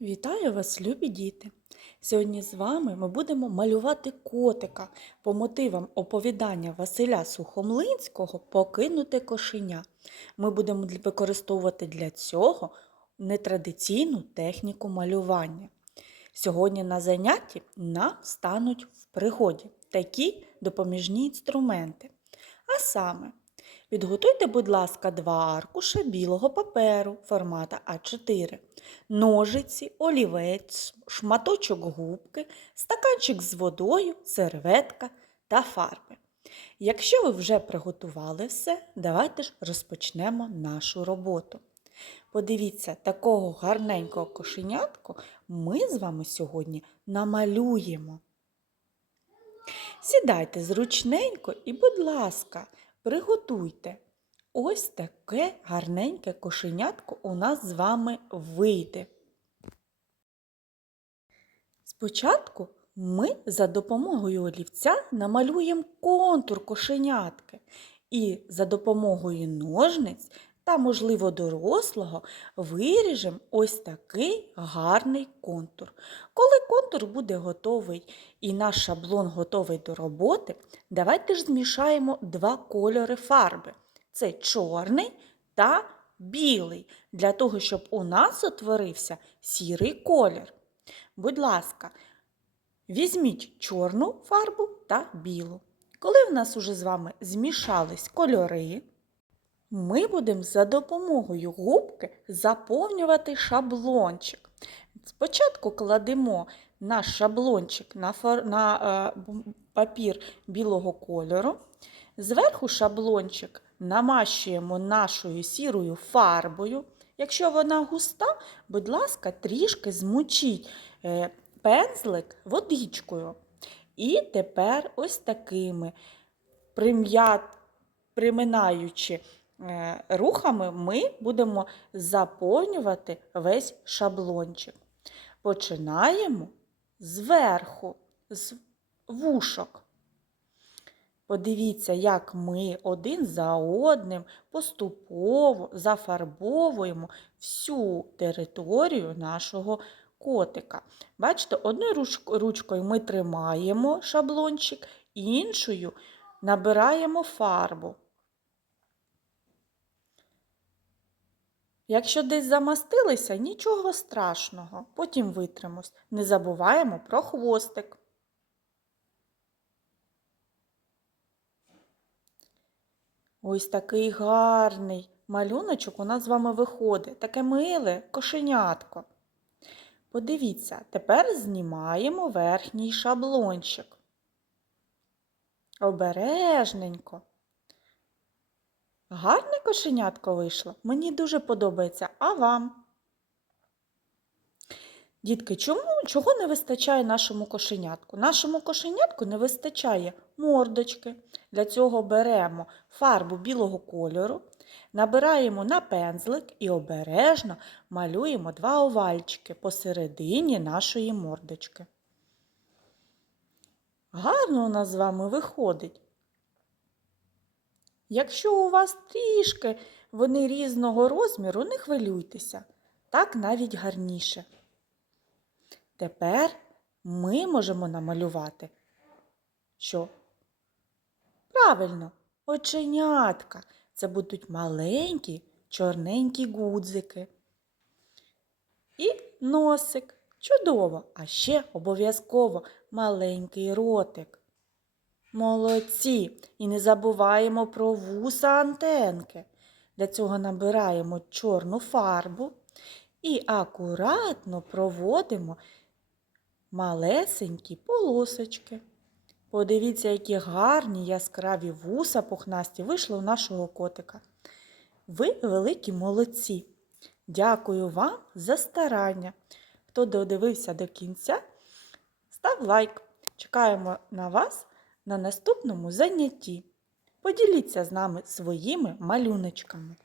Вітаю вас, любі діти! Сьогодні з вами ми будемо малювати котика по мотивам оповідання Василя Сухомлинського Покинуте кошеня. Ми будемо використовувати для цього нетрадиційну техніку малювання. Сьогодні на занятті нам стануть в пригоді такі допоміжні інструменти. А саме, підготуйте, будь ласка, два аркуша білого паперу формата А4 ножиці, олівець, шматочок губки, стаканчик з водою, серветка та фарби. Якщо ви вже приготували все, давайте ж розпочнемо нашу роботу. Подивіться, такого гарненького кошенятку ми з вами сьогодні намалюємо. Сідайте зручненько і, будь ласка, приготуйте. Ось таке гарненьке кошенятко у нас з вами вийде. Спочатку ми за допомогою олівця намалюємо контур кошенятки і за допомогою ножниць та, можливо, дорослого виріжемо ось такий гарний контур. Коли контур буде готовий і наш шаблон готовий до роботи, давайте ж змішаємо два кольори фарби це чорний та білий, для того, щоб у нас утворився сірий колір. Будь ласка, візьміть чорну фарбу та білу. Коли в нас уже з вами змішались кольори, ми будемо за допомогою губки заповнювати шаблончик. Спочатку кладемо наш шаблончик на, фор... на е, папір білого кольору. Зверху шаблончик намащуємо нашою сірою фарбою. Якщо вона густа, будь ласка, трішки змочіть е, пензлик водичкою. І тепер ось такими прим'я- приминаючи рухами, ми будемо заповнювати весь шаблончик. Починаємо зверху, з вушок. Подивіться, як ми один за одним поступово зафарбовуємо всю територію нашого котика. Бачите, одною ручкою ми тримаємо шаблончик, іншою набираємо фарбу. Якщо десь замастилися, нічого страшного, потім витримось. Не забуваємо про хвостик. Ось такий гарний малюночок у нас з вами виходить. Таке миле кошенятко. Подивіться, тепер знімаємо верхній шаблончик. Обережненько. Гарне кошенятко вийшло. Мені дуже подобається. А вам? Дітки, чому, чого не вистачає нашому кошенятку? Нашому кошенятку не вистачає мордочки. Для цього беремо фарбу білого кольору, набираємо на пензлик і обережно малюємо два овальчики посередині нашої мордочки. Гарно у нас з вами виходить. Якщо у вас трішки вони різного розміру, не хвилюйтеся, так навіть гарніше. Тепер ми можемо намалювати, що правильно, оченятка. Це будуть маленькі чорненькі гудзики. І носик. Чудово, а ще обов'язково маленький ротик. Молодці! І не забуваємо про вуса антенки. Для цього набираємо чорну фарбу і акуратно проводимо малесенькі полосочки. Подивіться, які гарні яскраві вуса пухнасті вийшли у нашого котика. Ви великі молодці. Дякую вам за старання. Хто додивився до кінця, став лайк. Чекаємо на вас на наступному занятті. Поділіться з нами своїми малюночками.